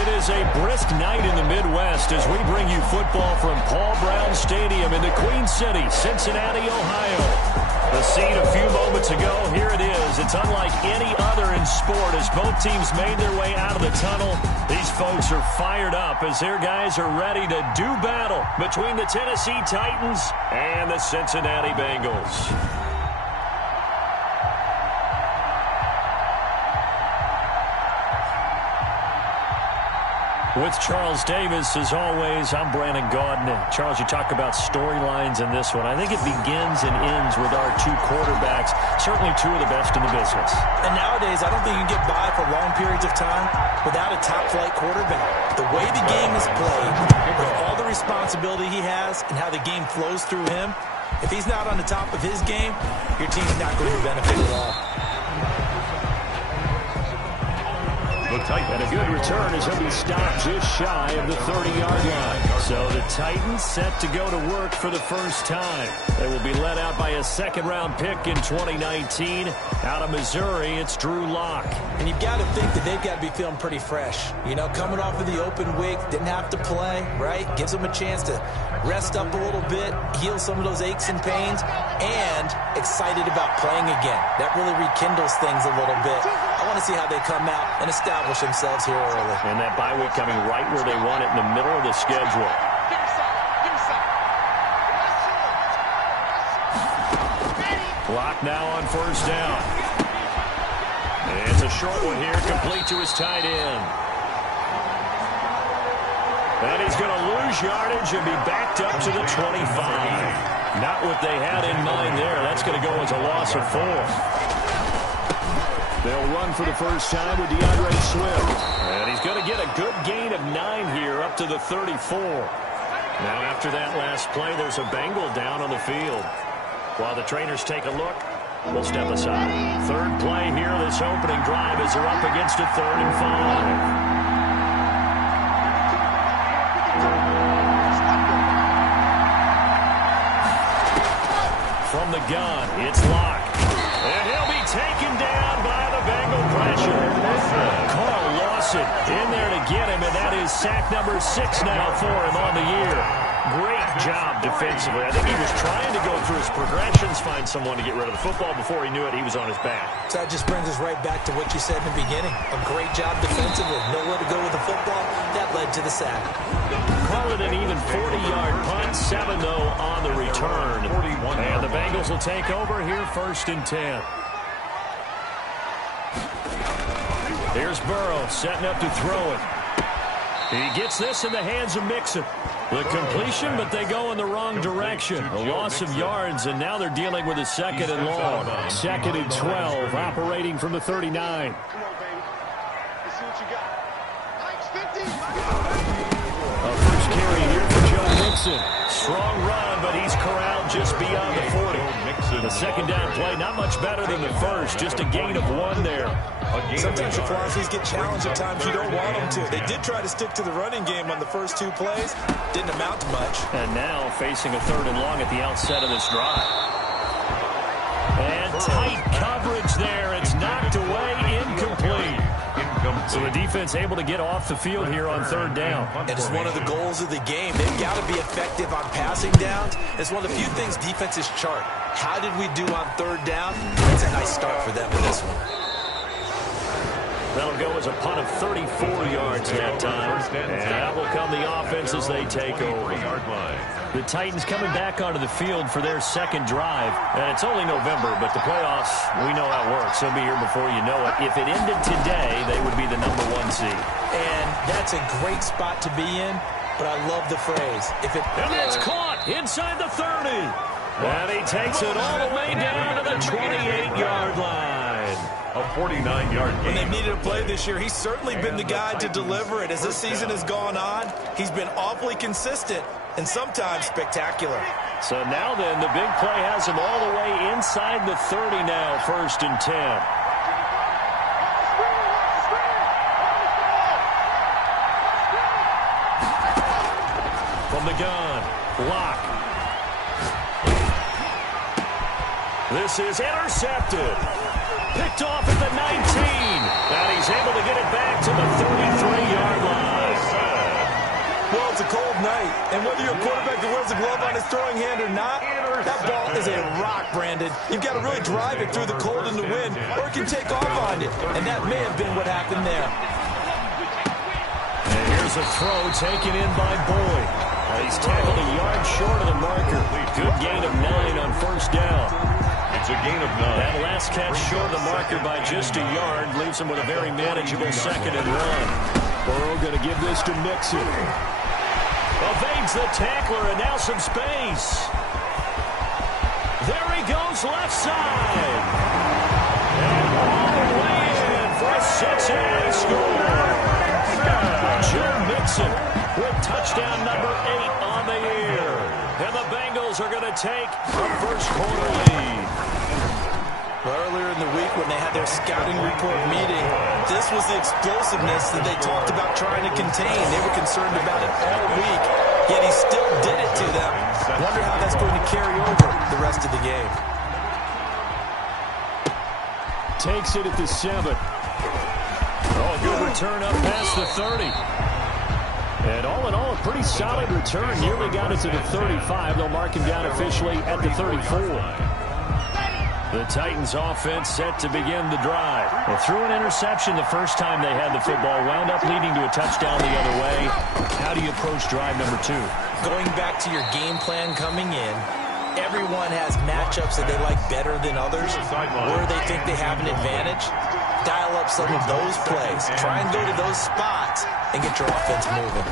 It is a brisk night in the Midwest as we bring you football from Paul Brown Stadium in the Queen City, Cincinnati, Ohio. The scene a few moments ago, here it is. It's unlike any other in sport as both teams made their way out of the tunnel. These folks are fired up as their guys are ready to do battle between the Tennessee Titans and the Cincinnati Bengals. With Charles Davis, as always, I'm Brandon Gaudin. Charles, you talk about storylines in this one. I think it begins and ends with our two quarterbacks, certainly two of the best in the business. And nowadays, I don't think you can get by for long periods of time without a top-flight quarterback. The way the game is played, with all the responsibility he has and how the game flows through him, if he's not on the top of his game, your team's not going to benefit at all. And a good return as he'll be stopped just shy of the 30-yard line. So the Titans set to go to work for the first time. They will be led out by a second-round pick in 2019. Out of Missouri, it's Drew Lock. And you've got to think that they've got to be feeling pretty fresh. You know, coming off of the open week, didn't have to play, right? Gives them a chance to rest up a little bit, heal some of those aches and pains, and excited about playing again. That really rekindles things a little bit. I want to see how they come out and establish themselves here early. And that bye week coming right where they want it, in the middle of the schedule. Lock now on first down. It's a short one here, complete to his tight end. And he's going to lose yardage and be backed up to the 25. Not what they had in mind there. That's going to go as a loss of 4. They'll run for the first time with DeAndre Swift. And he's going to get a good gain of 9 here up to the 34. Now after that last play, there's a Bengal down on the field. While the trainers take a look, we'll step aside. Third play here, this opening drive as they're up against a 3rd and 5. From the gun, it's Lock. And he'll be taken down by the Bengal pressure. Carl Lawson in there to get him, and that is sack number 6 now for him on the year. Great job defensively. I think he was trying to go through his progressions, find someone to get rid of the football. Before he knew it, he was on his back. So that just brings us right back to what you said in the beginning. A great job defensively. Nowhere to go with the football. That led to the sack. Call it an even 40-yard punt. 7, though, on the return. And the Bengals will take over here, 1st and 10. Here's Burrow setting up to throw it. He gets this in the hands of Mixon. The completion, but they go in the wrong direction. A loss of yards, and now they're dealing with a 2nd and long. 2nd and 12, operating from the 39. A first carry here for Joe Mixon. Strong run, but he's corralled just beyond the 40. The second down play, not much better than the first. Just a gain of 1 there. Sometimes your philosophies get challenged at times you don't want them to. They did try to stick to the running game on the first 2 plays. Didn't amount to much. And now facing a 3rd and long at the outset of this drive. And tight coverage there. It's knocked away, incomplete. So the defense able to get off the field here on 3rd down. It is one of the goals of the game. They've got to be effective on passing downs. It's one of the few things defenses chart. How did we do on 3rd down? That's a nice start for them in this one. That'll go as a punt of 34 yards that time. And that will come the offense as they take over. The Titans coming back onto the field for their 2nd drive. And it's only November, but the playoffs, we know how it works. They'll be here before you know it. If it ended today, they would be the number 1 seed. And that's a great spot to be in, but I love the phrase. And it's caught inside the 30. And he takes it all the way down to the 28-yard line. A 49-yard gain. When they needed a play this year, he's certainly been the guy to deliver it. As this season has gone on, he's been awfully consistent and sometimes spectacular. So now then, the big play has him all the way inside the 30 now, 1st and 10. From the gun, Lock. This is intercepted. Picked off at the 19. And he's able to get it back to the 33-yard line. And whether you're a quarterback that wears the glove on his throwing hand or not, that ball is a rock, Brandon. You've got to really drive it through the cold and the wind, or it can take off on you. And that may have been what happened there. And here's a throw taken in by Boyd. He's tackled a yard short of the marker. Good gain of 9 on first down. It's a gain of 9. That last catch short of the marker by just a yard leaves him with a very manageable 2nd and 1. Burrow going to give this to Mixon. Evades the tackler, and now some space. There he goes, left side. And all the way in for a Cincinnati score. Joe Mixon with touchdown number 8 on the year. And the Bengals are going to take a first quarter lead. Well, earlier in the week when they had their scouting report meeting, this was the explosiveness that they talked about trying to contain. They were concerned about it all week, yet he still did it to them. Wonder how that's going to carry over the rest of the game. Takes it at the 7. Oh, good return up past the 30. And all in all, a pretty solid return. Nearly got it to the 35. They'll mark him down officially at the 34. The Titans offense set to begin the drive. Well, threw an interception the first time they had the football, wound up leading to a touchdown the other way. How do you approach drive number 2? Going back to your game plan coming in, everyone has matchups that they like better than others, where they think they have an advantage. Dial up some of those plays. Try and go to those spots and get your offense moving.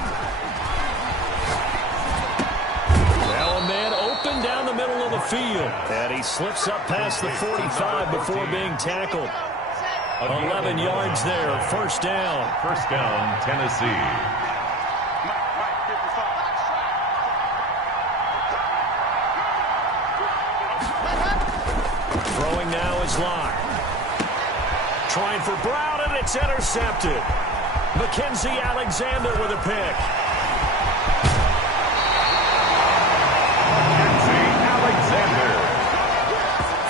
Now a man open down the middle of the field. And he slips up past the 45 before being tackled. 11 yards there, first down. First down, Tennessee. Throwing now is Locke. Trying for Brown, and it's intercepted. Mackenzie Alexander with a pick.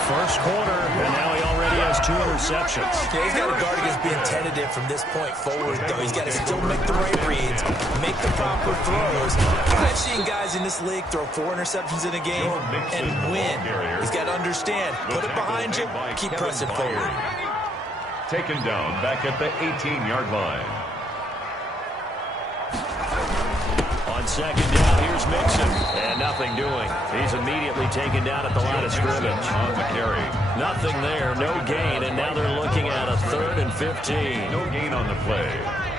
First quarter, and now he already has 2 interceptions. Yeah, he's got to guard against being tentative from this point forward, though. He's got to still make the right reads, make the proper throws. I've seen guys in this league throw 4 interceptions in a game and win. He's got to understand, put it behind you, keep pressing forward. Taken down back at the 18-yard line. On second down, here's Mixon. And nothing doing. He's immediately taken down at the line of scrimmage. On the carry. Nothing there, no gain, and now they're looking at a 3rd and 15. No gain on the play.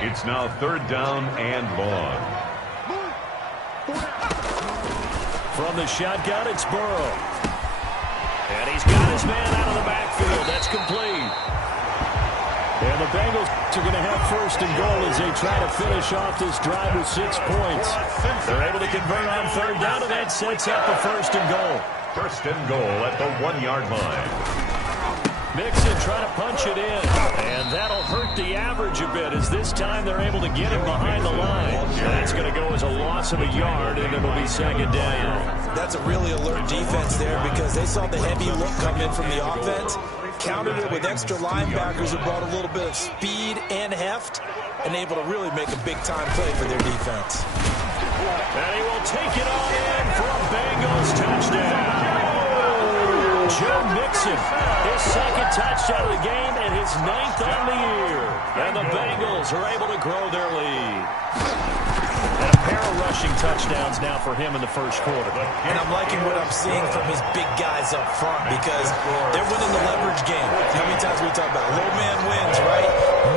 It's now 3rd down and long. From the shotgun, it's Burrow. And he's got his man out of the backfield. That's complete. And the Bengals are going to have 1st and goal as they try to finish off this drive with 6 points. They're able to convert on 3rd down, and that sets up a 1st and goal. 1st and goal at the 1-yard line. Mixon trying to punch it in, and that'll hurt the average a bit as this time they're able to get him behind the line. That's going to go as a loss of a yard, and it'll be 2nd down. That's a really alert defense there because they saw the heavy look come in from the offense, countered it with extra linebackers that brought a little bit of speed and heft, and able to really make a big-time play for their defense. And he will take it all in for a Bengals touchdown. Joe Mixon, his 2nd touchdown of the game and his 9th on the year. And the Bengals are able to grow their lead. And a pair of rushing touchdowns now for him in the first quarter. And I'm liking what I'm seeing from his big guys up front because they're winning the leverage game. How many times we talk about low man wins, right?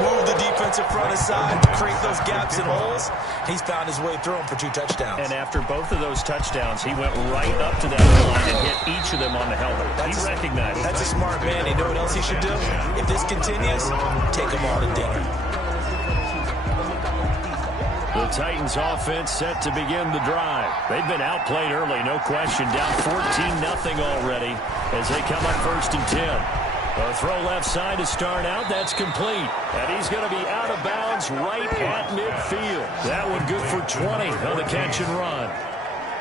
Move the defensive front aside, create those gaps and holes. He's found his way through them for 2 touchdowns. And after both of those touchdowns, he went right up to that line and hit each of them on the helmet. He recognized it. That's a smart man. You know what else he should do? If this continues, take them all to dinner. The Titans offense set to begin the drive. They've been outplayed early, no question. Down 14-0 already as they come up 1st and 10. A throw left side to start out. That's complete. And he's going to be out of bounds right at midfield. That one good for 20 on the catch and run.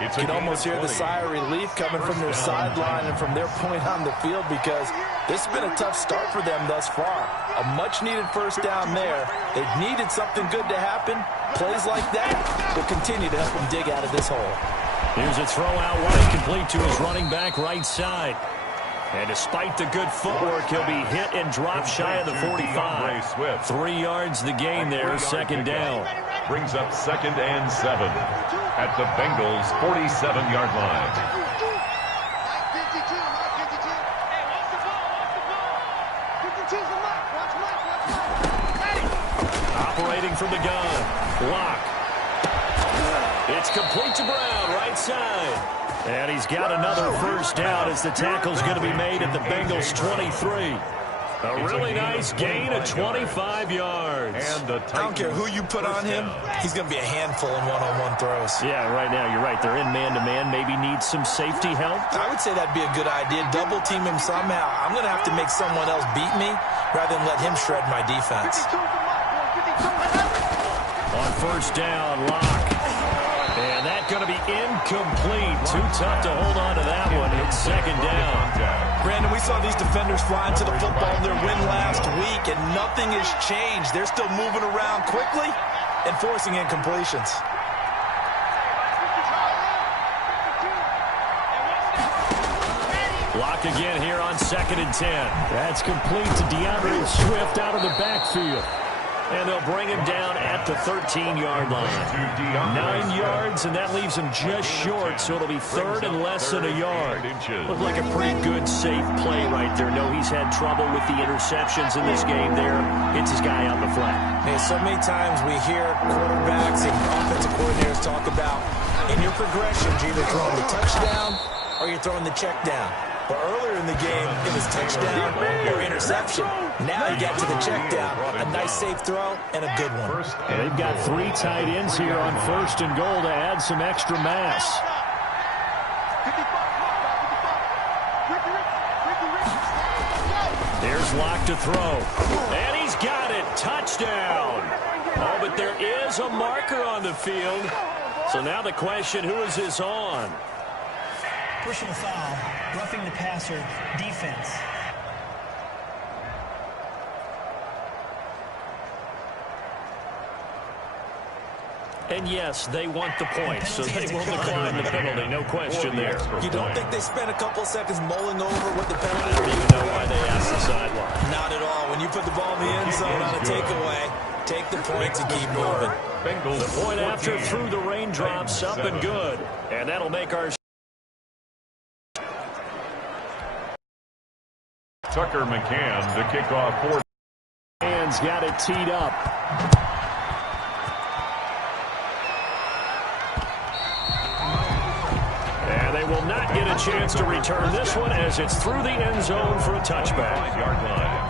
You can almost hear the sigh of relief coming from their sideline and from their point on the field, because this has been a tough start for them thus far. A much-needed first down there. They've needed something good to happen. Plays like that will continue to help them dig out of this hole. Here's a throw out wide, complete to his running back right side. And despite the good footwork, he'll be hit and dropped shy of the 45. 3 yards the gain there, second down. Brings up 2nd and 7 at the Bengals' 47-yard line. Operating from the gun. Lock. It's complete to Brown, right side. And he's got another first down as the tackle's going to be made at the Bengals' 23. A really nice gain of 25 yards. I don't care who you put on him, he's going to be a handful in one-on-one throws. Yeah, right now, you're right. They're in man-to-man. Maybe needs some safety help. I would say that'd be a good idea. Double team him somehow. I'm going to have to make someone else beat me rather than let him shred my defense. On first down, Lock. And that's going to be incomplete. Too tough to hold on to that one. It's second down. Brandon, we saw these defenders flying to the football in their win last week, and nothing has changed. They're still moving around quickly and forcing incompletions. Lock again here on 2nd and 10. That's complete to DeAndre Swift out of the backfield. And they'll bring him down at the 13-yard line. 9 yards, and that leaves him just short, so it'll be third and less than a yard. Looked like a pretty good, safe play right there. No, he's had trouble with the interceptions in this game there. Hits his guy out in the flat. Hey, so many times we hear quarterbacks and offensive coordinators talk about, in your progression, you're either throwing the touchdown or you're throwing the check down. But earlier in the game, it was touchdown or interception. Now you get to the check down. A nice safe throw and a good one. They've got 3 tight ends here on 1st and goal to add some extra mass. Here's Lock to throw. And he's got it. Touchdown. Oh, but there is a marker on the field. So now the question, who is this on? Personal foul, roughing the passer, defense. And yes, they want the point, so they will decline the penalty, no question there. You don't think they spent a couple seconds mulling over what the penalty I don't even know why they asked the sideline. Not at all. When you put the ball in the end zone on a takeaway, take the points and keep moving. The point after through the raindrops, up and good. And that'll make our... Tucker McCann to kick off for. Hands got it teed up. And they will not get a chance to return this one as it's through the end zone for a touchback. 5-yard line.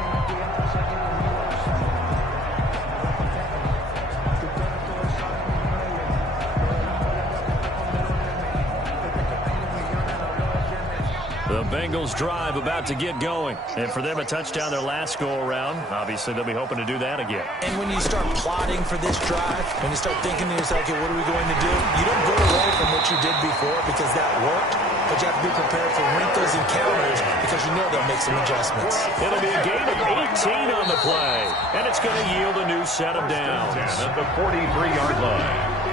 The Bengals drive about to get going. And for them, a touchdown their last go-around. Obviously, they'll be hoping to do that again. And when you start plotting for this drive, when you start thinking to yourself, okay, what are we going to do? You don't go away from what you did before because that worked, but you have to be prepared for wrinkles and counters because you know they'll make some adjustments. It'll be a gain of 18 on the play, and it's going to yield a new set of downs. At the 43-yard line.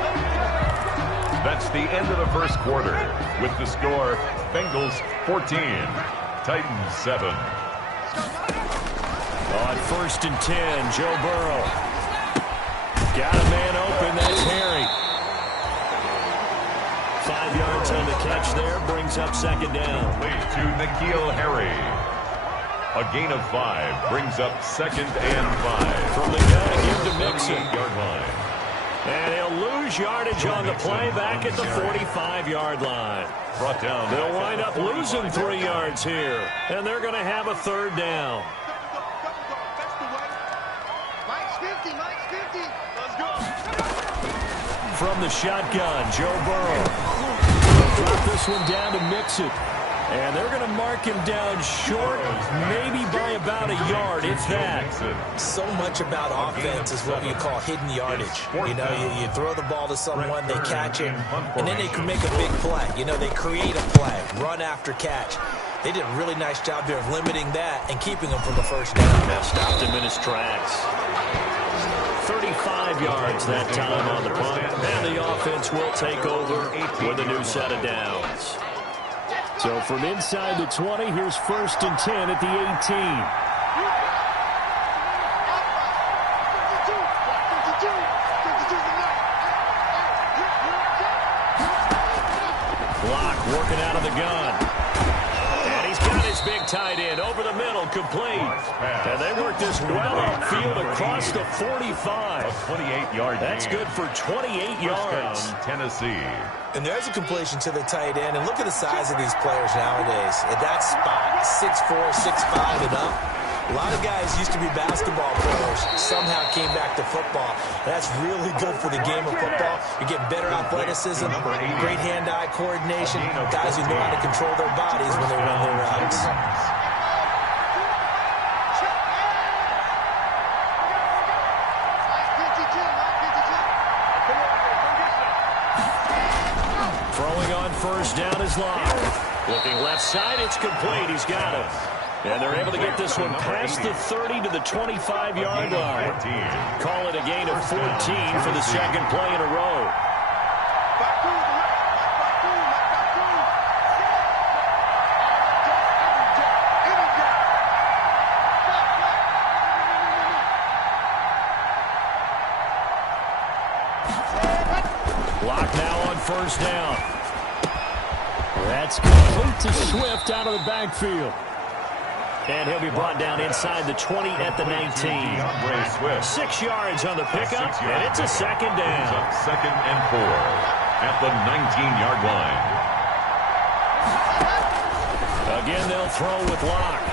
That's the end of the first quarter with the score Bengals 14, Titans 7. On 1st and 10, Joe Burrow. Got a man open, that's Harry. 5 yards on the catch there, brings up second down. To N'Keal Harry. A gain of 5 brings up 2nd and 5. From the gun, give to Mixon. 48-yard line. And he'll lose yardage on the play back at the 45-yard line. Brought down. They'll wind up losing 3 yards here, and they're going to have a third down. From the shotgun, Joe Burrow. They'll drop this one down to Mixon. And they're going to mark him down short, maybe by about a yard, if that. So much about offense is what you call hidden yardage. You know, you throw the ball to someone, they catch it, and then they can make a big play. You know, they create a play, run after catch. They did a really nice job there of limiting that and keeping them from the first down. That stopped him in his tracks. 35 yards that time on the punt. And the offense will take over with a new set of downs. So from inside the 20, here's 1st and 10 at the 18. Block working out of the gun. And he's got his big tight end over the middle, complete. And they work this well upfield across the 45. 28-yard. That's good for 28 yards. Tennessee. And there's a completion to the tight end. And look at the size of these players nowadays. At that spot, 6'4", 6'5", and up. A lot of guys used to be basketball players, somehow came back to football. That's really good for the game of football. You're getting better athleticism, great hand-eye coordination, guys who know how to control their bodies when they run their routes. Throwing on 1st down is Locke. Looking left side, it's complete. He's got it. And they're able to get this one past the 30 to the 25-yard line. Call it a gain of 14 for the second play in a row. Block now on 1st down. That's complete to Swift out of the backfield. And he'll be brought down inside the 20 at the 19. 6 yards on the pickup, and it's a 2nd down. 2nd and 4 at the 19-yard line. Again, they'll throw with Locke.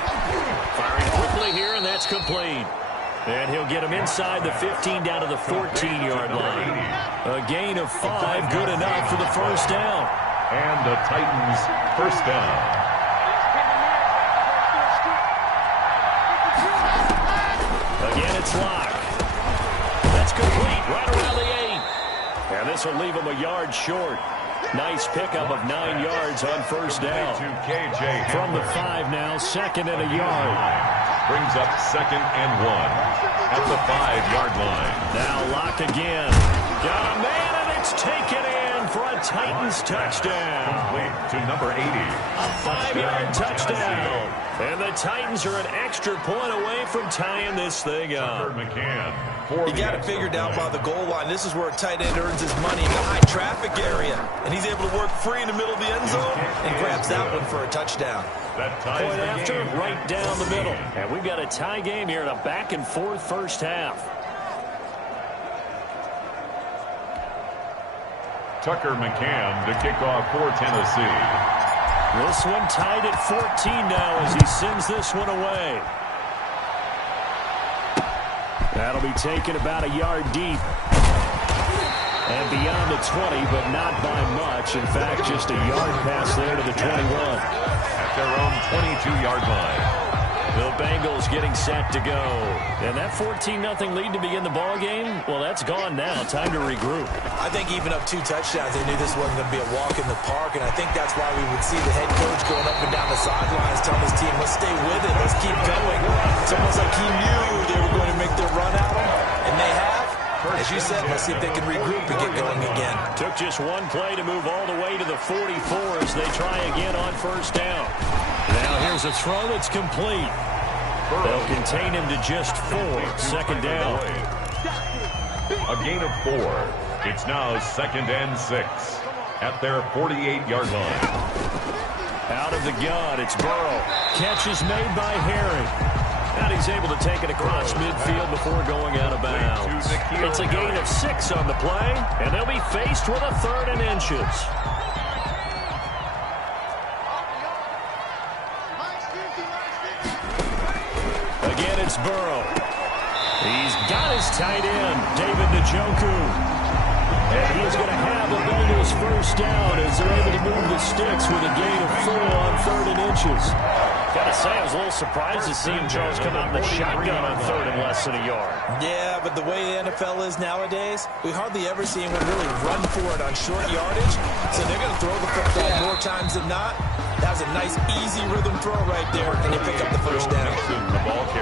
Firing quickly here, and that's complete. And he'll get him inside the 15 down to the 14-yard line. A gain of 5, good enough for the 1st down. And the Titans' 1st down. Again, it's Locke. That's complete right around the 8. And this will leave him a yard short. Nice pickup of 9 yards on 1st down. From the 5 now, 2nd and a yard. Brings up 2nd and 1 at the 5-yard line. Now Locke again. Got a man, and it's taken in for a Titans touchdown. Complete to number 80. A 5-yard touchdown. And the Titans are an extra point away from tying this thing up. You got it figured out by the goal line. This is where a tight end earns his money in the high traffic area. And he's able to work free in the middle of the end zone and grabs that one for a touchdown. Point after, right down the middle. And we've got a tie game here in a back-and-forth first half. Tucker McCann to kick off for Tennessee. This one tied at 14 now as he sends this one away. That'll be taken about a yard deep. And beyond the 20, but not by much. In fact, just a yard pass there to the 21. At their own 22-yard line. The Bengals getting set to go. And that 14-0 lead to begin the ball game, well, that's gone now. Time to regroup. I think even up 2 touchdowns, they knew this wasn't going to be a walk in the park, and I think that's why we would see the head coach going up and down the sidelines telling his team, let's stay with it, let's keep going. It's almost like he knew they were going to make their run at him, and they have. As you said, let's see if they can regroup and get going again. Took just one play to move all the way to the 44 as they try again on 1st down. Now here's a throw that's complete. They'll contain him to just 4. 2nd down. A gain of 4. It's now 2nd and 6 at their 48-yard line. Out of the gun, it's Burrow. Catch is made by Herring. And he's able to take it across midfield before going out of bounds. It's a gain of 6 on the play, and they'll be faced with a 3rd and inches. Again, it's Burrow. He's got his tight end, David Njoku. And he's going to have a Bengals first down as they're able to move the sticks with a gain of 4 on 3rd and inches. Got to say, I was a little surprised to see him, Charles, come out in the shotgun on 3rd and less than a yard. Yeah, but the way the NFL is nowadays, we hardly ever see anyone really run for it on short yardage. So they're going to throw the football more times than not. That was a nice, easy rhythm throw right there, and they pick up the first down.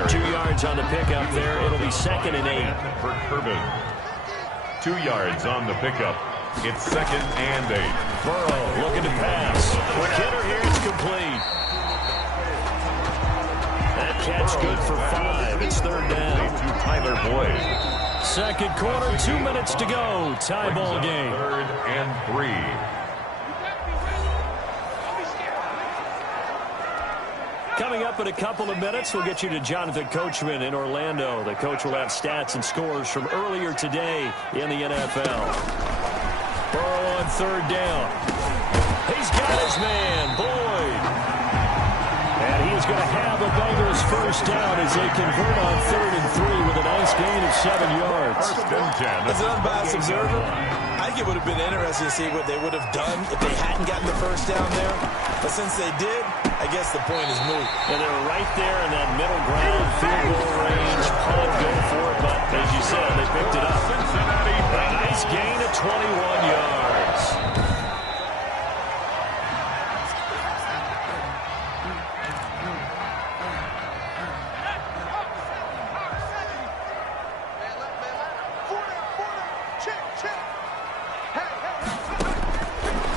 2 yards on the pickup there. It'll be 2nd and 8. For Turbin. 2 yards on the pickup. It's 2nd and 8. Burrow looking to pass. McKinnon here, it's complete. That catch good for 5. It's 3rd down. To Tyler Boyd. 2nd quarter, 2 minutes to go. Tie ball game. 3rd and 3. Coming up in a couple of minutes, we'll get you to Jonathan Coachman in Orlando. The coach will have stats and scores from earlier today in the NFL. Burrow on 3rd down. He's got his man, Boyd. And he's going to have a Bengals first down as they convert on 3rd and 3 with a nice gain of 7 yards. As an unbiased observer, I think it would have been interesting to see what they would have done if they hadn't gotten the first down there. But since they did, I guess the point is moot. And they're right there in that middle ground, field goal range, punt, go for it. But as you said, they picked it up. A nice gain of 21 yards.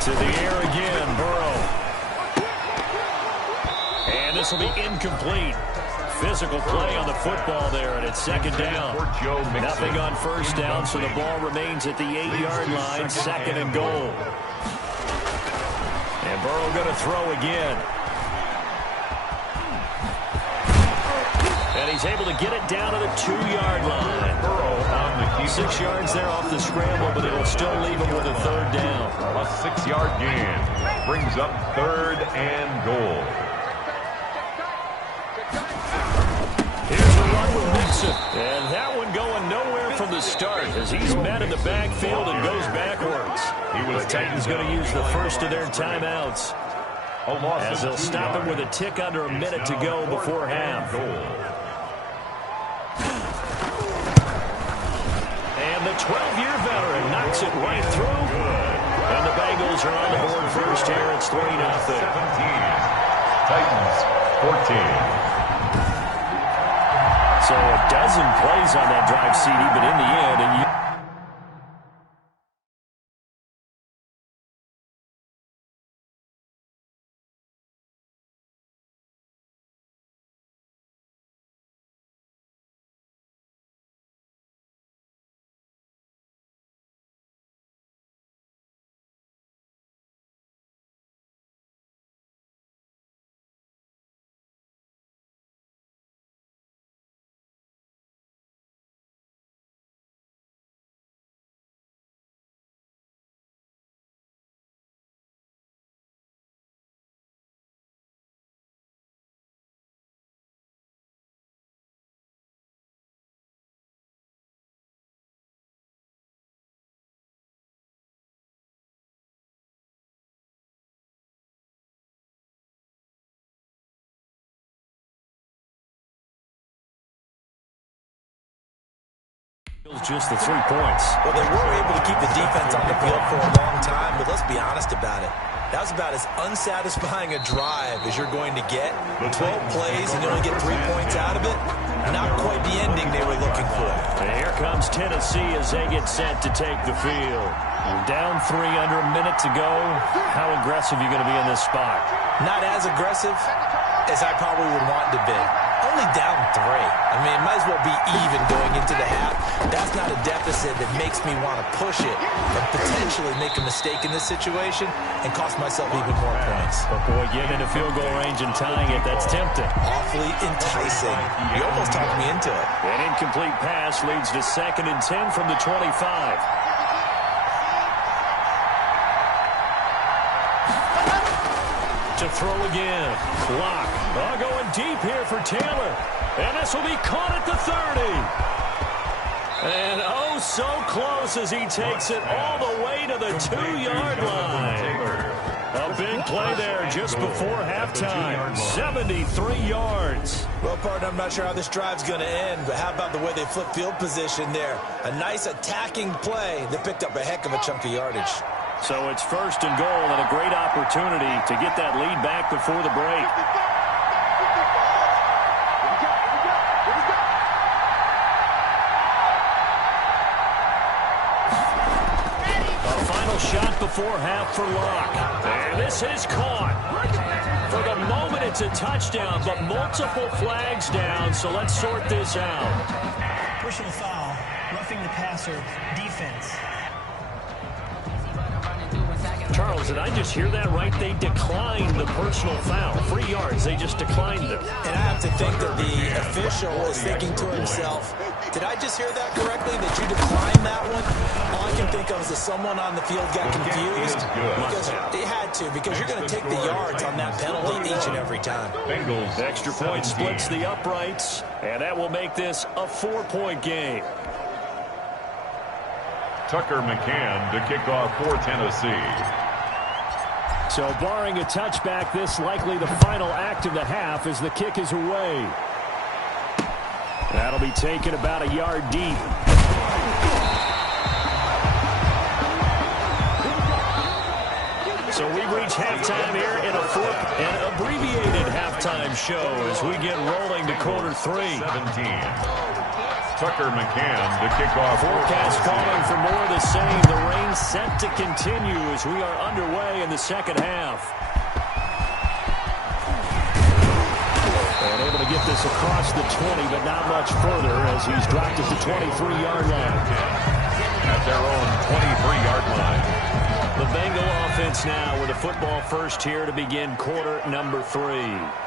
To the air again, Burrow. And this will be incomplete. Physical play on the football there, and it's 2nd down. Nothing on first down, so the ball remains at the 8-yard line, 2nd and goal. And Burrow going to throw again. And he's able to get it down to the 2-yard line. Burrow on the keeper. 6 yards there off the scramble, but it'll still leave him with a 3rd down. A 6-yard gain brings up 3rd and goal. Here's a run with Mixon. And that one going nowhere from the start as he's met in the backfield and goes backwards. The Titans going to use the first of their timeouts as they'll stop him with a tick under a minute to go before half. And the 12-year veteran knocks it right through. And the Bengals are on the board first here. It's 3-0. 17. Titans 14. So a dozen plays on that drive, CD, but in the end, just the 3 points. Well, they were able to keep the defense on the field for a long time, but let's be honest about it. That was about as unsatisfying a drive as you're going to get. 12 plays and you only get 3 points out of it. Not quite the ending they were looking for. And here comes Tennessee as they get set to take the field. Down 3, under a minute to go. How aggressive are you going to be in this spot? Not as aggressive as I probably would want to be. Only down 3. I mean, it might as well be even going into the half. That's not a deficit that makes me want to push it and potentially make a mistake in this situation and cost myself even more points. But boy, getting into field goal range and tying it, that's tempting. Awfully enticing. You almost talked me into it. An incomplete pass leads to 2nd and 10 from the 25. To throw again. Lock. Going deep here for Taylor. And this will be caught at the 30. And oh Oh, so close as he takes it all the way to the 2-yard line. A big play there just before halftime. 73 yards. Well, partner, I'm not sure how this drive's going to end, but how about the way they flip field position there? A nice attacking play that picked up a heck of a chunk of yardage. So it's 1st and goal and a great opportunity to get that lead back before the break. Shot before half for Locke. And this is caught. For the moment, it's a touchdown, but multiple flags down, so let's sort this out. Personal foul, roughing the passer, defense. Charles, did I just hear that right? They declined the personal foul. 3 yards, they just declined them. And I have to think that the official is thinking to himself, did I just hear that correctly, that you declined that one? All I can think of is that someone on the field got confused. Because they had to, because you're going to take the yards on that penalty each and every time. Bengals. Extra point splits the uprights, and that will make this a 4-point game. Tucker McCann to kick off for Tennessee. So barring a touchback, this likely the final act of the half as the kick is away. That'll be taken about a yard deep. So we reach halftime here in an abbreviated halftime show as we get rolling to quarter 3. 17. Tucker McCann to kick off. Forecast calling for more of the same. The rain set to continue as we are underway in the second half. And able to get this across the 20, but not much further as he's dropped it to 23-yard line. At their own 23-yard line. The Bengal offense now with a football first here to begin quarter number 3.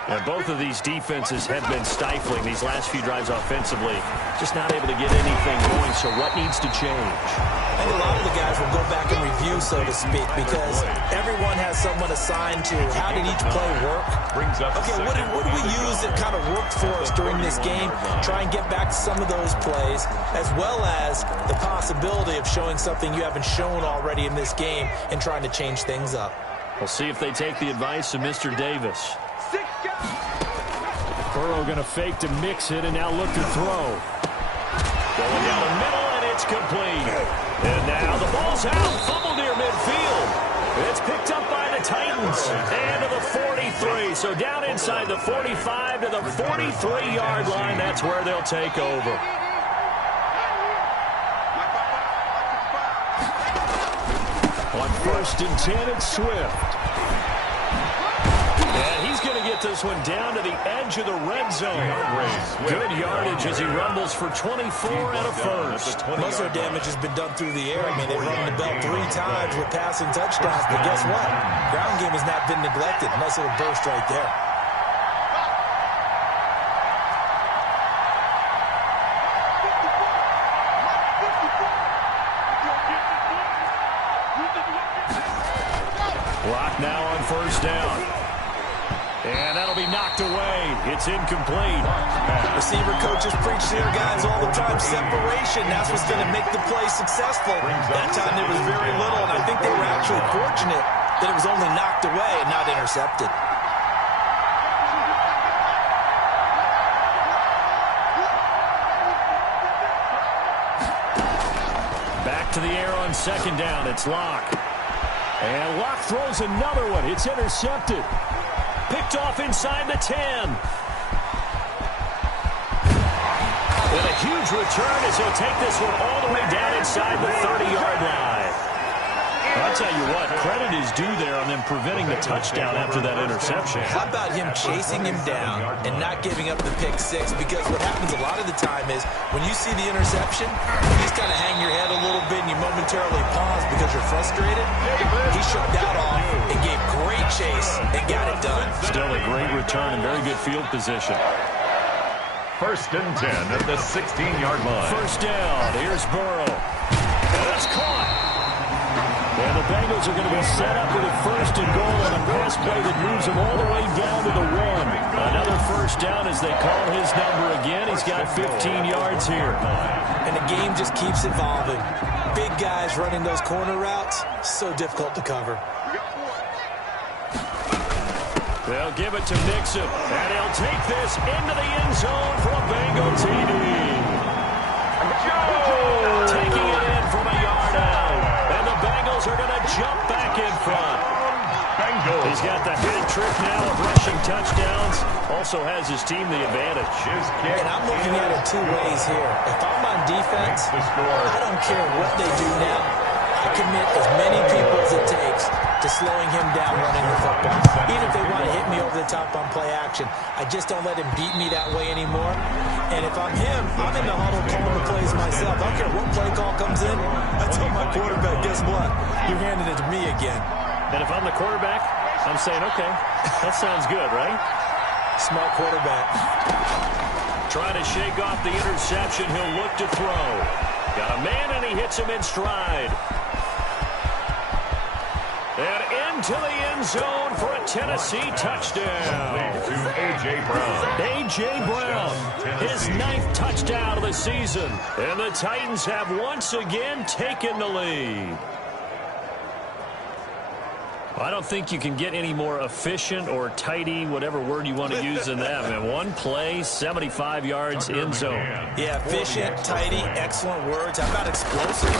And both of these defenses have been stifling these last few drives offensively. Just not able to get anything going, so what needs to change? I think a lot of the guys will go back and review, so to speak, because everyone has someone assigned to how did each play work. Okay, what did we use that kind of worked for us during this game? Try and get back to some of those plays, as well as the possibility of showing something you haven't shown already in this game and trying to change things up. We'll see if they take the advice of Mr. Davis. Burrow going to fake to mix it and now look to throw. Going down the middle, and it's complete. And now the ball's out, fumbled near midfield. It's picked up by the Titans. And to the 43. So down inside the 45 to the 43-yard line. That's where they'll take over. On 1st and 10, it's Swift. And he's going to get this one down to the edge of the red zone. Good yardage as he rumbles for 24 and a first. Most of the damage has been done through the air. I mean, they've run the bell 3 times with passing touchdowns. But guess what? Ground game has not been neglected. Nice little burst right there. Clock now on 1st down. And that'll be knocked away. It's incomplete. Receiver coaches preach to their guys all the time. Separation, that's what's going to make the play successful. That time there was very little, and I think they were actually fortunate that it was only knocked away and not intercepted. Back to the air on 2nd down. It's Locke. And Locke throws another one. It's intercepted. Picked off inside the 10. With a huge return as he'll take this one all the way down inside the 30-yard line. I'll tell you what, credit is due there on them preventing the touchdown after that interception. How about him chasing him down and not giving up the pick 6? Because what happens a lot of the time is when you see the interception, you just kind of hang your head a little bit and you momentarily pause because you're frustrated. He shook that off and gave great chase and got it done. Still a great return and very good field position. 1st and 10 at the 16-yard line. 1st down. Here's Burrow. And that's caught. And the Bengals are going to be set up with a first and goal on a pass play that moves them all the way down to the 1. Another first down as they call his number again. He's got 15 yards here. And the game just keeps evolving. Big guys running those corner routes, so difficult to cover. They'll give it to Mixon, and he'll take this into the end zone for a Bengal TD. Taking it in from a yard out, and the Bengals are going to jump back in front. He's got the hat trick now of rushing touchdowns. Also has his team the advantage. And I'm looking at it two ways here. If I'm on defense, I don't care what they do now. I commit as many people as it takes to slowing him down running the football. Even if they want to hit me over the top on play action, I just don't let him beat me that way anymore. And if I'm him, I'm in the huddle calling the plays myself. I don't care what play call comes in. I tell my quarterback, guess what? You're handing it to me again. And if I'm the quarterback, I'm saying, okay, that sounds good, right? Smart quarterback. Trying to shake off the interception. He'll look to throw. Got a man, and he hits him in stride. And into the end zone for a Tennessee touchdown. To A.J. Brown. A.J. Brown, his 9th touchdown of the season. And the Titans have once again taken the lead. I don't think you can get any more efficient or tidy, whatever word you want to use in that, man. One play, 75 yards, end zone. Yeah, efficient, tidy, excellent words. How about explosive?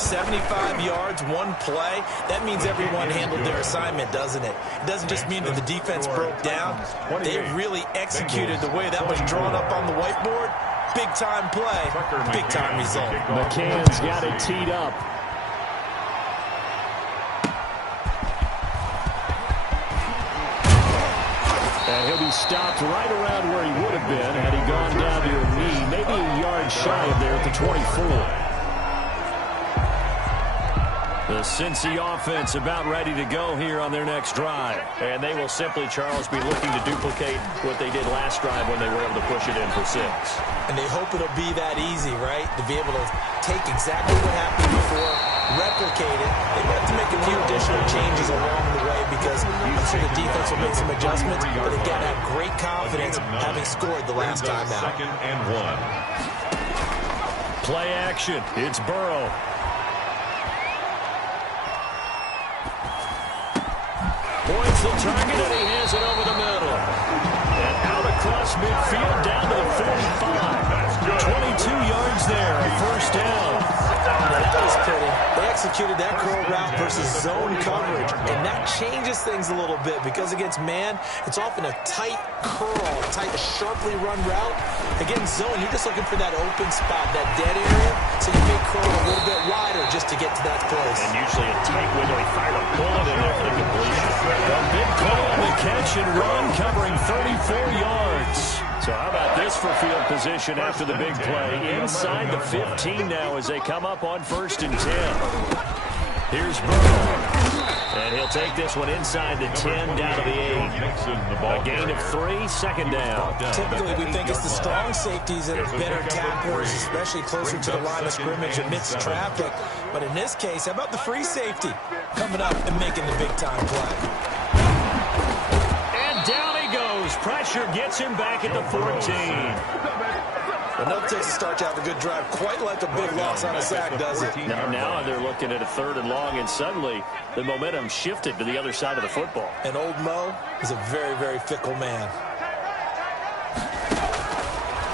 75 yards, one play. That means everyone handled their assignment, doesn't it? It doesn't just mean that the defense broke down. They really executed the way that was drawn up on the whiteboard. Big-time play, big-time result. McCann's got it teed up. And he'll be stopped right around where he would have been had he gone down to a knee, maybe a yard shy of there at the 24. The Cincy offense about ready to go here on their next drive. And they will simply, Charles, be looking to duplicate what they did last drive when they were able to push it in for 6. And they hope it'll be that easy, right? To be able to take exactly what happened before, replicate it. They might have to make a few additional changes along the way because I'm sure the defense will make some adjustmts, but they've got to have great confidence having scored the last time out. 2nd and 1. Play action. It's Burrow. Points the target, and he hands it over the middle. And out across midfield, down to the 45. 22 yards there, a first down. Now that was pretty. They executed that curl route versus zone coverage, and that changes things a little bit because against man, it's often a tight curl, tight, sharply run route. Against zone, you're just looking for that open spot, that dead area, so you may curl a little bit wider just to get to that place. And usually a tight window. He fired a bullet in there for the completion. A big play on the catch and run, covering 34 yards. So how about this for field position after the big play? Inside the 15 now as they come up on 1st and 10. Here's Burrow. And he'll take this one inside the 10, down to the 8. A gain of 3, 2nd down. Typically, we think it's the strong safeties that are better tacklers, especially closer to the line of scrimmage amidst traffic. But in this case, how about the free safety coming up and making the big-time play? Pressure gets him back at the 14. Enough takes to start to have a good drive, quite like a big loss on a sack, does it? Now they're looking at a 3rd and long, and suddenly the momentum shifted to the other side of the football. And old Mo is a very, very fickle man.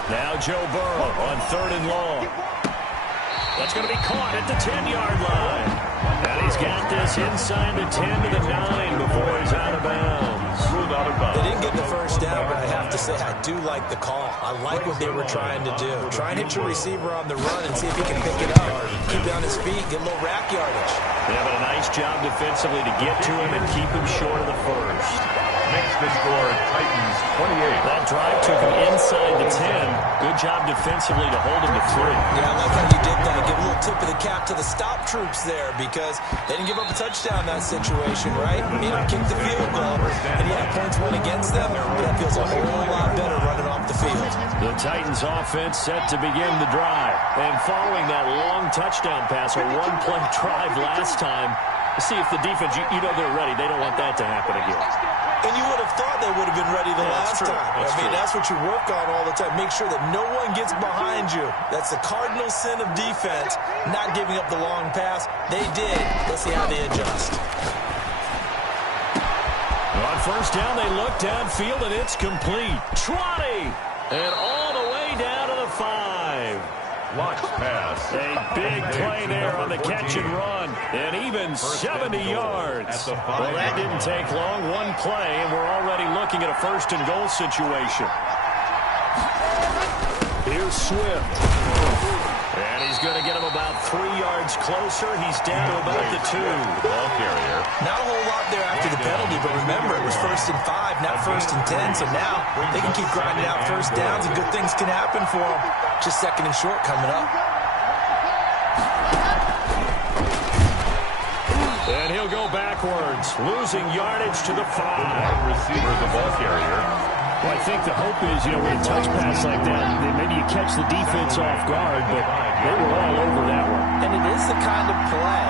Now Joe Burrow on 3rd and long. That's going to be caught at the 10-yard line. And he's got this inside the 10 to the 9 before he's out of bounds. They didn't get the first down, but I have to say I do like the call. I like what they were trying to do. Try and hit your receiver on the run and see if he can pick it up. Keep it on his feet, get a little rack yardage. They have a nice job defensively to get to him and keep him short of the first. Makes the score Titans 28. That drive took him inside the 10. Good job defensively to hold him to 3. Yeah, I like how you did that. Give a little tip of the cap to the stop troops there because they didn't give up a touchdown in that situation, right? Kick the field goal, and yeah, points went against them, but that feels a whole lot better running off the field. The Titans offense set to begin the drive. And following that long touchdown pass, a one-play drive last time, See if the defense, you know they're ready. They don't want that to happen again. And you would have thought they would have been ready the last time. That's what you work on all the time. Make sure that no one gets behind you. That's the cardinal sin of defense, not giving up the long pass. They did. Let's see how they adjust. On first down, they look downfield, and it's complete. 20! And all the way down to the 5. Launch pass. A big play there on the catch and run. And even 70 yards. Well, that didn't take long. One play, and we're already looking at a first and goal situation. Here's Swift. And he's going to get him about 3 yards closer. He's down to about the 2. Ball carrier. Not a whole lot there after the penalty, but remember, it was 1st and 5, not 1st and 10. So now they can keep grinding out first downs, and good things can happen for them. Just 2nd and short coming up. And he'll go backwards, losing yardage to the 5. Receiver, the ball carrier. Well, I think the hope is, with a touch pass like that, maybe you catch the defense off guard, but they were all over that one. And it is the kind of play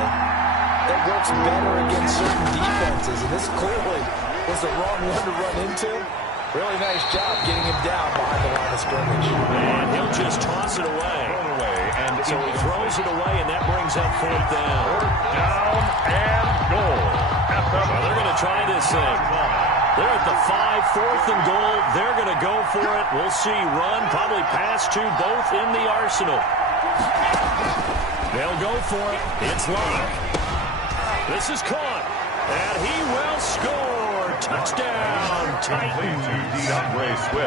that works better against certain defenses, and this clearly was the wrong one to run into. Really nice job getting him down behind the line of scrimmage. And he'll just toss it away. And so he throws it away, and that brings up 4th down. Down and goal. Well, they're going to try this thing. They're at the 5, 4th and goal. They're going to go for it. We'll see. Run, probably pass to both in the arsenal. They'll go for it. It's locked. This is caught. And he will score. Touchdown, Titans.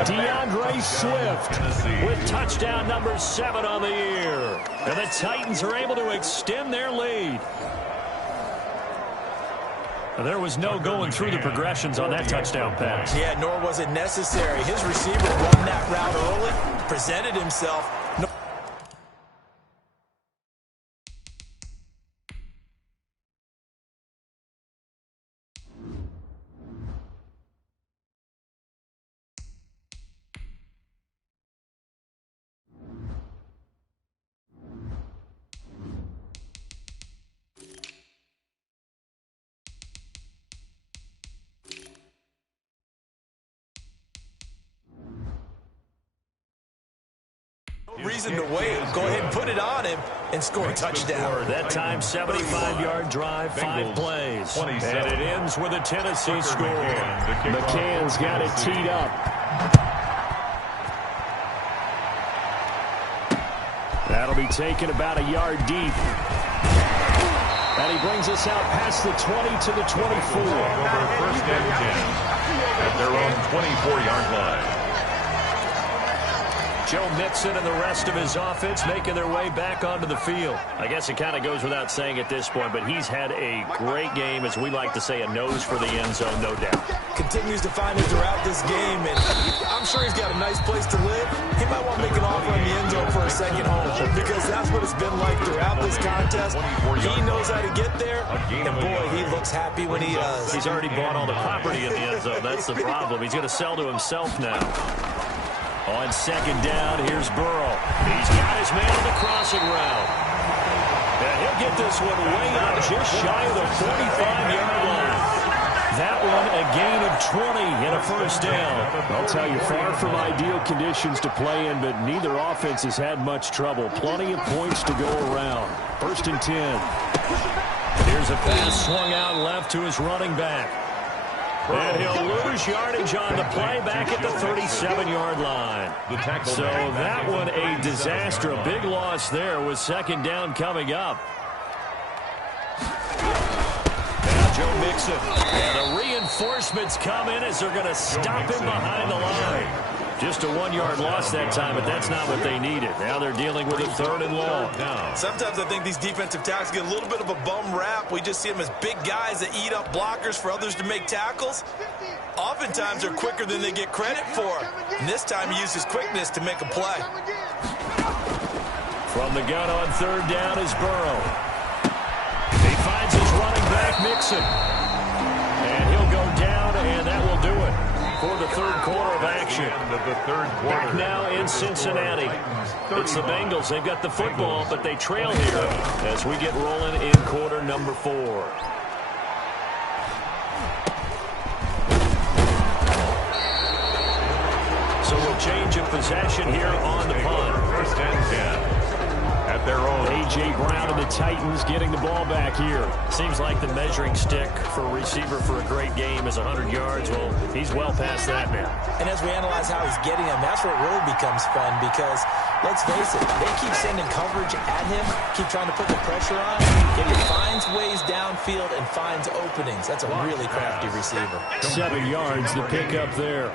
DeAndre Swift with touchdown number 7 on the year. And the Titans are able to extend their lead. There was no going through the progressions on that touchdown pass. Yeah, nor was it necessary. His receiver run that route early, presented himself. Reason to wait. Go ahead and put it on him and score a touchdown. That time, 75-yard drive, 5 plays. And it ends with a Tennessee score. McCann's got it teed up. That'll be taken about a yard deep. And he brings us out past the 20 to the 24. First and 10 at their own 24-yard line. Joe Mixon and the rest of his offense making their way back onto the field. I guess it kind of goes without saying at this point, but he's had a great game, as we like to say, a nose for the end zone, no doubt. Continues to find it throughout this game, and I'm sure he's got a nice place to live. He might want to make an offer in the end zone for a second home, because that's what it's been like throughout this contest. He knows how to get there, and boy, he looks happy when he does. He's already bought all the property in the end zone. That's the problem. He's going to sell to himself now. On second down, here's Burrow. He's got his man on the crossing route. And he'll get this one way up just shy of the 45-yard line. That one a gain of 20 and a first down. I'll tell you, far from ideal conditions to play in, but neither offense has had much trouble. Plenty of points to go around. 1st and 10. Here's a pass swung out left to his running back. And he'll lose yardage on the play back at the 37-yard line. So that one a disaster. A big loss there with second down coming up. Now Joe Mixon. And the reinforcements come in as they're going to stop him behind the line. Just a 1-yard loss that time, but that's not what they needed. Now they're dealing with a 3rd and long. Sometimes I think these defensive tackles get a little bit of a bum rap. We just see them as big guys that eat up blockers for others to make tackles. Oftentimes they're quicker than they get credit for. And this time he used his quickness to make a play. From the gun on 3rd down is Burrow. He finds his running back, Mixon. And he'll go down, and that will do it for the 3rd quarter of action. Back now in Cincinnati. It's the Bengals. They've got the football, but they trail here as we get rolling in quarter number 4. change of possession here on the punt. First and 10. At their own. A.J. Brown and the Titans getting the ball back here. Seems like the measuring stick for a receiver for a great game is 100 yards. Well, he's well past that now. And as we analyze how he's getting them, that's where it really becomes fun because, let's face it, they keep sending coverage at him, keep trying to put the pressure on, yet he finds ways downfield and finds openings. That's a really crafty receiver. 7 yards, the pickup there.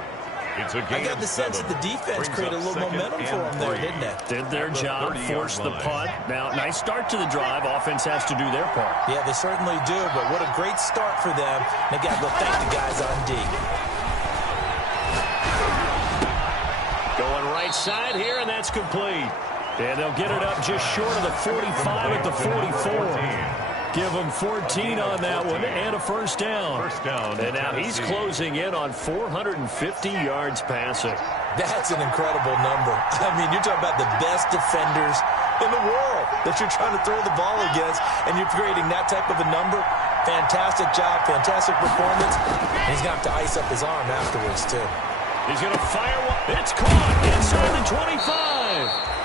It's a I got the sense that the defense created a little momentum for them there, didn't it? Did their job, forced the punt. Now, nice start to the drive. Offense has to do their part. Yeah, they certainly do, but what a great start for them. They got to go thank the guys on D. Going right side here, and that's complete. And they'll get it up just short of the 45 at the 44. Give him 14 on that one and a first down. And now he's closing in on 450 yards passing. That's an incredible number. I mean, you're talking about the best defenders in the world that you're trying to throw the ball against, and you're creating that type of a number. Fantastic job, fantastic performance. And he's going to have to ice up his arm afterwards, too. He's going to fire one. It's caught inside the 25.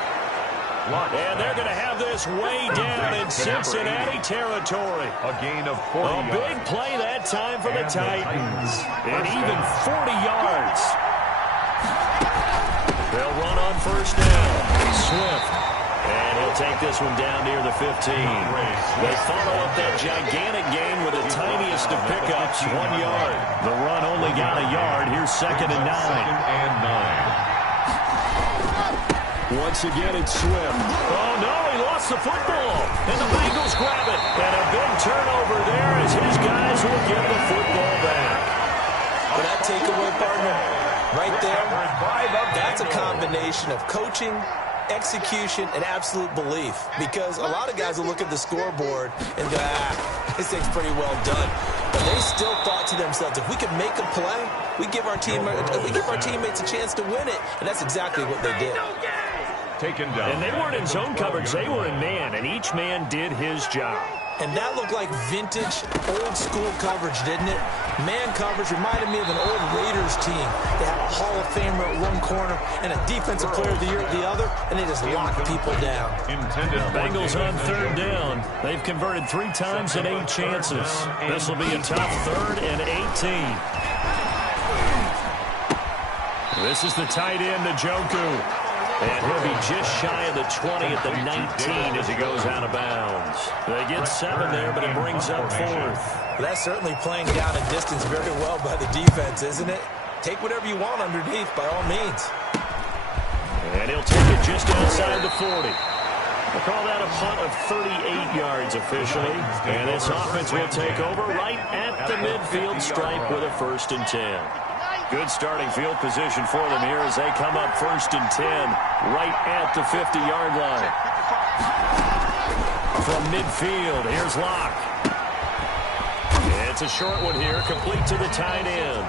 And they're going to have this way down in Cincinnati territory. A gain of 40 yards. A big play that time for the Titans. And even 40 yards. They'll run on first down. Swift. And he'll take this one down near the 15. They follow up that gigantic gain with the tiniest of pickups, 1 yard. The run only got a yard. Here's second and 9. Once again, it's Swift. Oh, no, he lost the football. And the Bengals grab it. And a big turnover there as his guys will get the football back. For that takeaway, partner, right there, that's a combination of coaching, execution, and absolute belief. Because a lot of guys will look at the scoreboard and go, this thing's pretty well done. But they still thought to themselves, if we can make a play, we give our teammates a chance to win it. And that's exactly what they did. Taken down. And they weren't in zone coverage. They were in man, and each man did his job. And that looked like vintage, old-school coverage, didn't it? Man coverage reminded me of an old Raiders team. They had a Hall of Famer at one corner and a Defensive Player of the Year at the other, and they just locked people down. Bengals on third down. They've converted 3 times and 8 chances. This will be a tough 3rd and 18. This is the tight end, Njoku. And he'll be just shy of the 20 at the 19 as he goes out of bounds. They get 7 there, but it brings up 4th. Well, that's certainly playing down a distance very well by the defense, isn't it? Take whatever you want underneath, by all means. And he'll take it just outside the 40. We'll call that a punt of 38 yards officially. And this offense will take over right at the midfield stripe with a 1st and 10. Good starting field position for them here as they come up 1st and 10 right at the 50-yard line. From midfield, here's Locke. It's a short one here, complete to the tight end.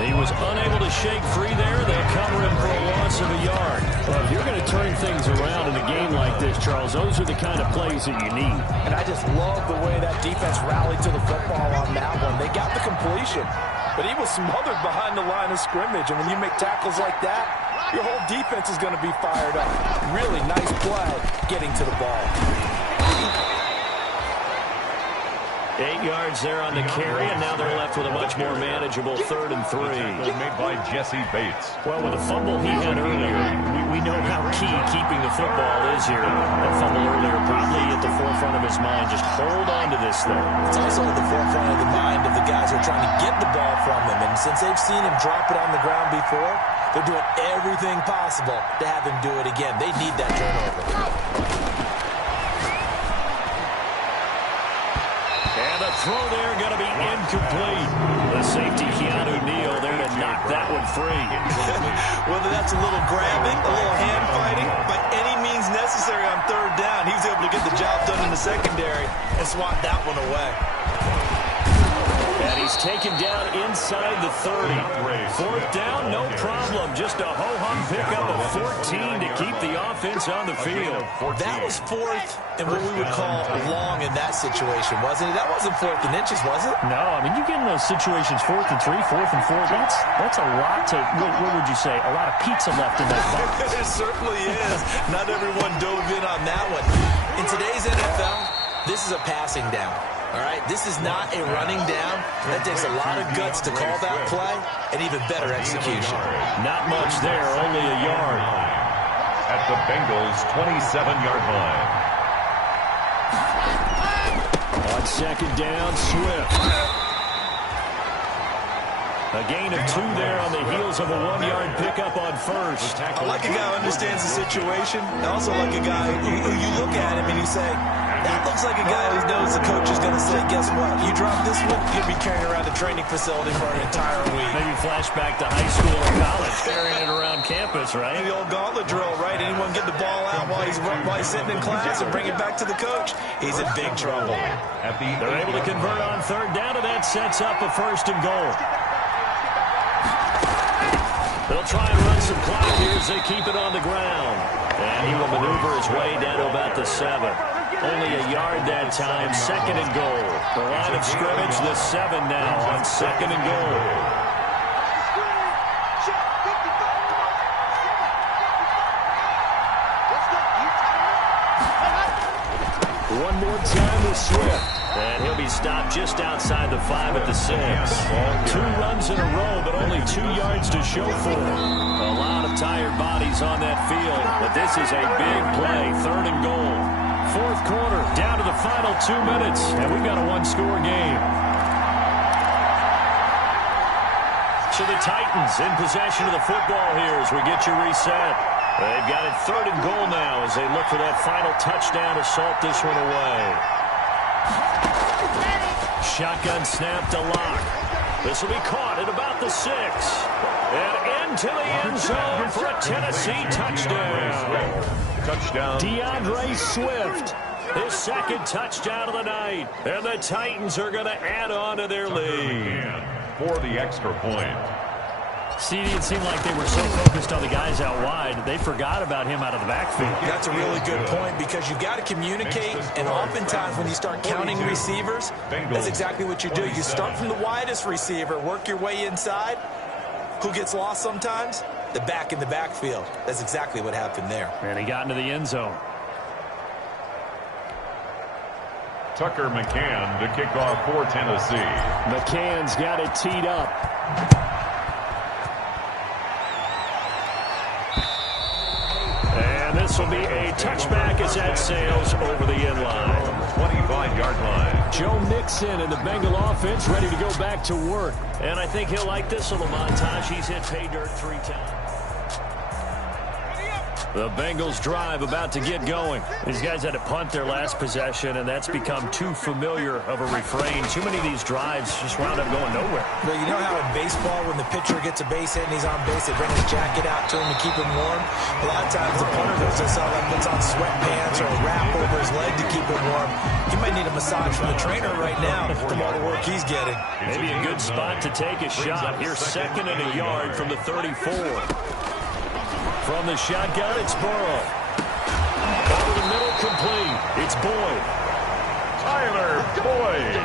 He was unable to shake free there. They'll cover him for a loss of a yard. Well, if you're going to turn things around in a game like this, Charles, those are the kind of plays that you need. And I just love the way that defense rallied to the football on that one. They got the completion, but he was smothered behind the line of scrimmage. And when you make tackles like that, your whole defense is going to be fired up. Really nice play getting to the ball. 8 yards there on the carry, and now they're left with a much more manageable 3rd and 3. Made by Jesse Bates. Well, with the fumble he had earlier, we know how key keeping the football is here. That fumble earlier probably at the forefront of his mind. Just hold on to this thing. It's also at the forefront of the mind of the guys who are trying to get the ball from him. And since they've seen him drop it on the ground before, they're doing everything possible to have him do it again. They need that turnover. Throw there going to be incomplete. The safety, Keanu Neal, there to knock that one free. Whether that's a little grabbing, a little hand fighting, by any means necessary on 3rd down, he was able to get the job done in the secondary and swat that one away. And he's taken down inside the 30. Fourth down, no problem. Just a ho-hum pickup of 14 to keep the offense on the field. That was fourth and what we would call long in that situation, wasn't it? That wasn't fourth and inches, was it? No, I mean, you get in those situations, 4th and 3, 4th and 4. That's a lot to, what would you say, a lot of pizza left in that box. It certainly is. Not everyone dove in on that one. In today's NFL, this is a passing down. All right, this is not a running down. That takes a lot of guts to call that play and even better execution. Not much there, only a yard. At the Bengals' 27-yard line. On second down, Swift. A gain of 2 there on the heels of a 1-yard pickup on first. I like a guy who understands the situation. I also like a guy who you look at him and you say, that looks like a guy who knows the coach is going to say, guess what? You drop this one, you'll be carrying around a training facility for an entire week. Maybe flashback to high school or college, carrying it around campus, right? The old gauntlet drill, right? Anyone get the ball out while he's sitting in class and bring it back to the coach? He's in big trouble. They're able to convert on third down, and that sets up a 1st and goal. They'll try and run some clock here as they keep it on the ground. And he will maneuver his way down to about the 7. Only a yard that time, 2nd and goal. The line of scrimmage, the 7 now on 2nd and goal. One more time with Swift. And he'll be stopped just outside the 5 at the 6. 2 runs in a row, but only 2 yards to show for it. A lot of tired bodies on that field, but this is a big play, 3rd and goal. 4th quarter, down to the final 2 minutes, and we've got a 1-score game. So the Titans in possession of the football here as we get you reset. They've got it 3rd and goal now as they look for that final touchdown to salt this one away. Shotgun snap to Lock. This will be caught at about the 6. And into the end zone for a Tennessee touchdown. DeAndre Swift, his 2nd touchdown of the night. And the Titans are going to add on to their lead. For the extra point. See, it seemed like they were so focused on the guys out wide, they forgot about him out of the backfield. That's a really good point because you've got to communicate, and oftentimes when you start counting receivers, that's exactly what you do. You start from the widest receiver, work your way inside. Who gets lost sometimes? The back in the backfield. That's exactly what happened there. And he got into the end zone. Tucker McCann to kick off for Tennessee. McCann's got it teed up. And this will be a touchback as that sails over the end line. 25-yard line. Joe Mixon and the Bengal offense ready to go back to work. And I think he'll like this little montage. He's hit pay dirt 3 times. The Bengals drive about to get going. These guys had to punt their last possession, and that's become too familiar of a refrain. Too many of these drives just wound up going nowhere. Well, you know how in baseball, when the pitcher gets a base hit and he's on base, they bring his jacket out to him to keep him warm? A lot of times the punter goes this out, like puts on sweatpants or a wrap over his leg to keep him warm. He might need a massage from the trainer right now from all the work he's getting. Maybe a good spot to take a shot. Here's 2nd and a yard from the 34. From the shotgun, it's Burrow. Over the middle, complete. It's Boyd. Tyler Boyd.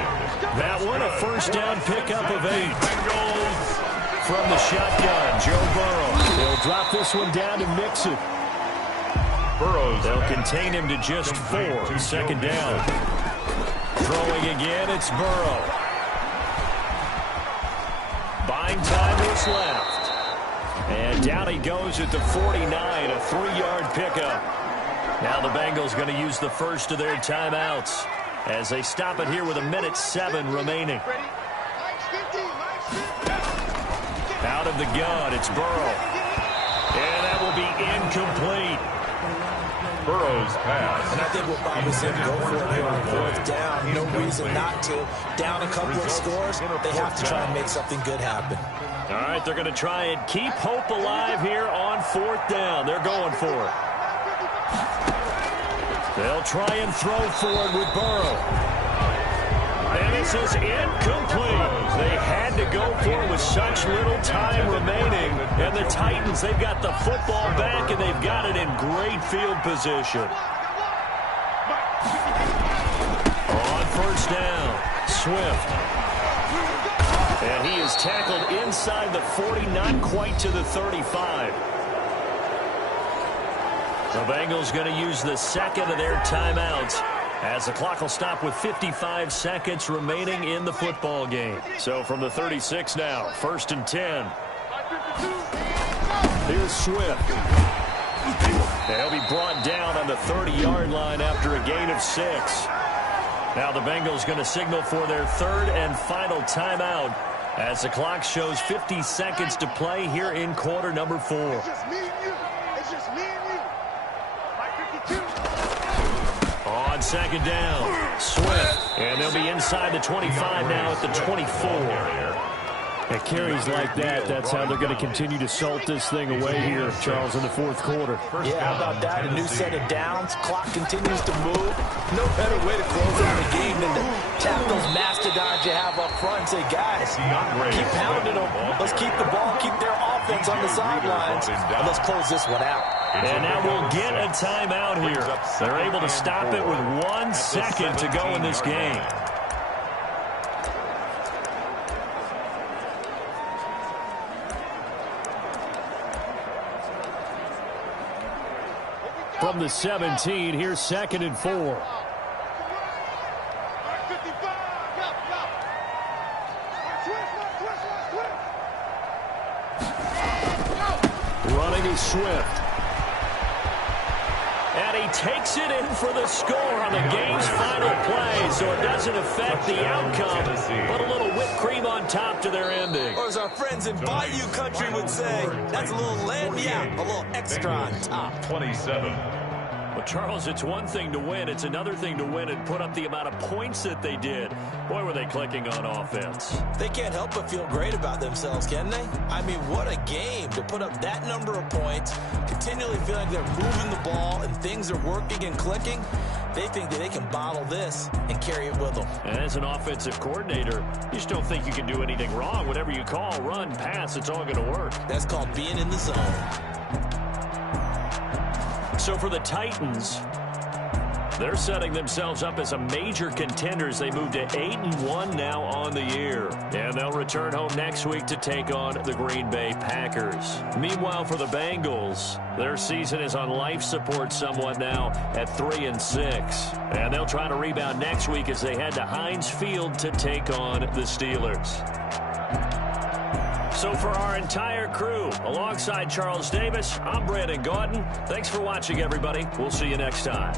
That one, a 1st down pickup of 8. From the shotgun, Joe Burrow. They'll drop this one down to Mixon. They'll contain him to just 4. 2nd down. Throwing again, it's Burrow. Buying time is left. And down he goes at the 49, a 3-yard pickup. Now the Bengals going to use the first of their timeouts as they stop it here with 1:07 remaining. Out of the gun, it's Burrow. And that will be incomplete. Burrow's pass. And I think what Bob was saying, go for it here on 4th down. No reason not to. Down a couple of scores, they have to try and make something good happen. All right, they're going to try and keep hope alive here on 4th down. They're going for it. They'll try and throw for it with Burrow. And this is incomplete. They had to go for it with such little time remaining. And the Titans, they've got the football back, and they've got it in great field position. On first down, Swift. And he is tackled inside the 40, not quite to the 35. The Bengals going to use the second of their timeouts, as the clock will stop with 55 seconds remaining in the football game. So from the 36 now, 1st and 10. Here's Swift. And he'll be brought down on the 30-yard line after a gain of 6. Now the Bengals going to signal for their third and final timeout, as the clock shows 50 seconds to play here in quarter number 4. It's just me and you. It's just me and you. Like 52. On second down, Swift. And they'll be inside the 25 now at the 24. And carries like that, that's how they're going to continue to salt this thing away here, Charles, in the fourth quarter. Yeah, how about that? A new set of downs. Clock continues to move. No better way to close out a game than to tap those mastodons you have up front and say, guys, keep pounding them. Let's keep the ball, keep their offense on the sidelines, and let's close this one out. And now we'll get a timeout here. They're able to stop it with 1 second to go in this game. From the 17, here's 2nd and 4. Running is Swift. And he takes it in for the score on the game's final play, so it doesn't affect the outcome, but a little whipped cream on top to their ending. Or as our friends in Bayou Country would say, that's a little lagniappe, a little extra on top. 27. Well, Charles, it's one thing to win. It's another thing to win and put up the amount of points that they did. Boy, were they clicking on offense. They can't help but feel great about themselves, can they? I mean, what a game to put up that number of points, continually feeling they're moving the ball and things are working and clicking. They think that they can bottle this and carry it with them. And as an offensive coordinator, you just don't think you can do anything wrong. Whatever you call, run, pass, it's all going to work. That's called being in the zone. So for the Titans, they're setting themselves up as a major contender as they move to 8-1 now on the year. And they'll return home next week to take on the Green Bay Packers. Meanwhile, for the Bengals, their season is on life support somewhat now at 3-6. And they'll try to rebound next week as they head to Heinz Field to take on the Steelers. So for our entire crew, alongside Charles Davis, I'm Brandon Gaudin. Thanks for watching, everybody. We'll see you next time.